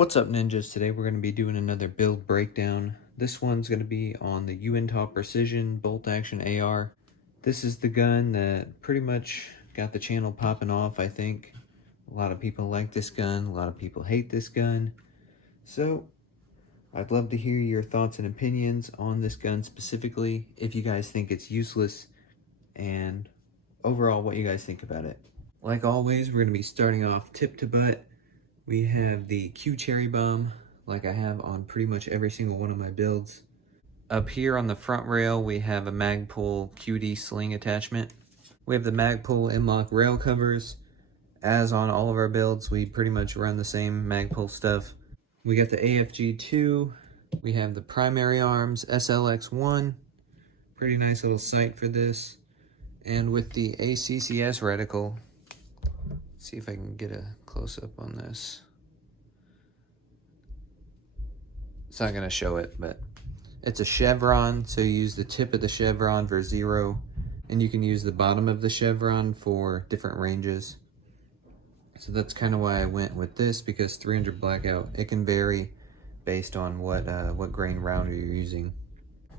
What's up, ninjas? Today we're going to be doing another build breakdown. This one's going to be on the Uintah Precision bolt action AR. This is the gun that pretty much got the channel popping off, I think. A lot of people like this gun, a lot of people hate this gun. So I'd love to hear your thoughts and opinions on this gun specifically, if you guys think it's useless, and overall what you guys think about it. Like always, we're going to be starting off tip to butt. We have the Q Cherry Bomb, like I have on pretty much every single one of my builds. Up here on the front rail, we have a Magpul QD sling attachment. We have the Magpul M-Lok rail covers. As on all of our builds, we pretty much run the same Magpul stuff. We got the AFG2. We have the primary arms, SLX1. Pretty nice little sight for this. And with the ACCS reticle, see if I can get a close-up on this. It's not going to show it, but it's a chevron, so you use the tip of the chevron for 0, and you can use the bottom of the chevron for different ranges. So that's kind of why I went with this, because 300 Blackout, it can vary based on what grain rounder you're using.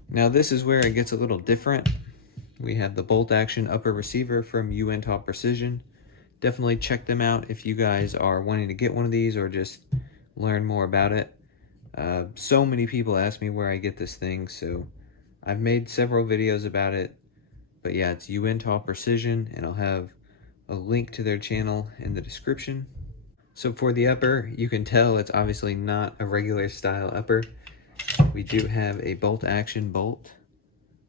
Now this is where it gets a little different. We have the bolt action upper receiver from Uintah Precision. Definitely check them out if you guys are wanting to get one of these or just learn more about it. So many people ask me where I get this thing, so I've made several videos about it. But yeah, it's Uintah Precision, and I'll have a link to their channel in the description. So for the upper, you can tell it's obviously not a regular style upper. We do have a bolt action bolt.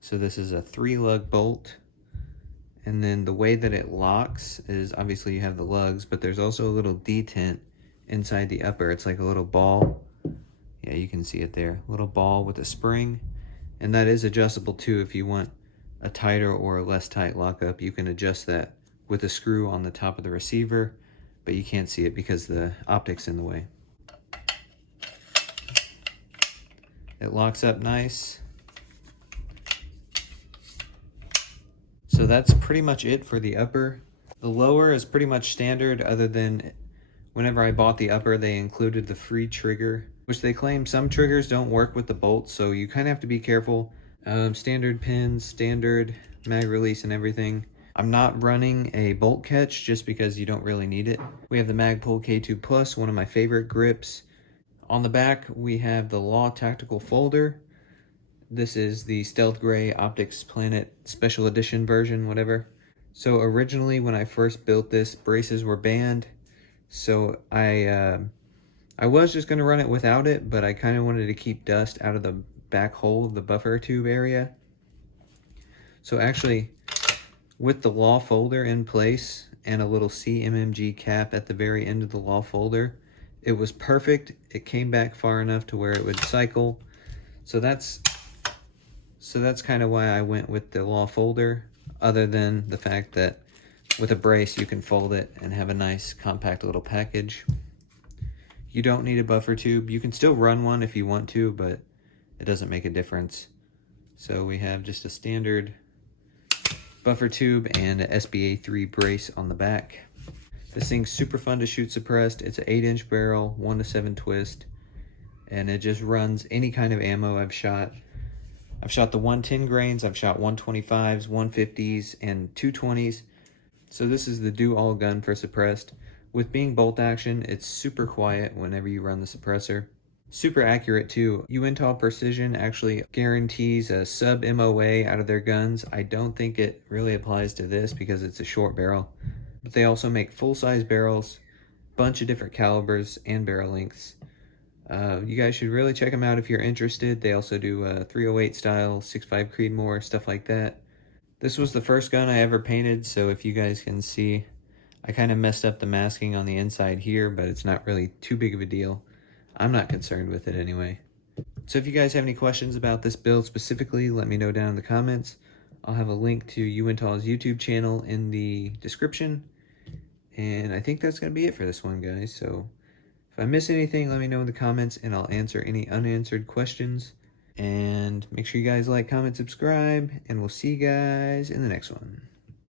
So this is a 3-lug bolt. And then the way that it locks is obviously you have the lugs, but there's also a little detent inside the upper. It's like a little ball. Yeah, you can see it there. A little ball with a spring. And that is adjustable too. If you want a tighter or a less tight lockup, you can adjust that with a screw on the top of the receiver, but you can't see it because the optic's in the way. It locks up nice. So that's pretty much it for the upper. The lower is pretty much standard, other than whenever I bought the upper, they included the free trigger, which they claim some triggers don't work with the bolt, so you kind of have to be careful. Standard pins, standard mag release and everything. I'm not running a bolt catch just because you don't really need it. We have the Magpul K2 Plus, one of my favorite grips. On the back, we have the Law Tactical Folder. This is the Stealth Gray Optics Planet Special Edition version, whatever. So originally when I first built this, braces were banned. So I was just gonna run it without it, but I kind of wanted to keep dust out of the back hole of the buffer tube area. So actually, with the Law folder in place and a little CMMG cap at the very end of the Law folder, it was perfect. It came back far enough to where it would cycle. So that's kind of why I went with the Law folder, other than the fact that with a brace you can fold it and have a nice compact little package. You don't need a buffer tube. You can still run one if you want to, but it doesn't make a difference. So we have just a standard buffer tube and a SBA3 brace on the back. This thing's super fun to shoot suppressed. It's an 8-inch barrel, 1-to-7 twist, and it just runs any kind of ammo I've shot. I've shot the 110 grains, I've shot 125s, 150s, and 220s. So this is the do-all gun for suppressed. With being bolt action, it's super quiet whenever you run the suppressor. Super accurate too. Uintah Precision actually guarantees a sub MOA out of their guns. I don't think it really applies to this because it's a short barrel. But they also make full-size barrels, bunch of different calibers and barrel lengths. You guys should really check them out if you're interested. They also do 308 style, 6.5 Creedmoor, stuff like that. This was the first gun I ever painted, so if you guys can see, I kind of messed up the masking on the inside here, but it's not really too big of a deal. I'm not concerned with it anyway. So if you guys have any questions about this build specifically, let me know down in the comments. I'll have a link to Uintah's YouTube channel in the description. And I think that's going to be it for this one, guys. So if I miss anything, let me know in the comments, and I'll answer any unanswered questions. And make sure you guys like, comment, subscribe, and we'll see you guys in the next one.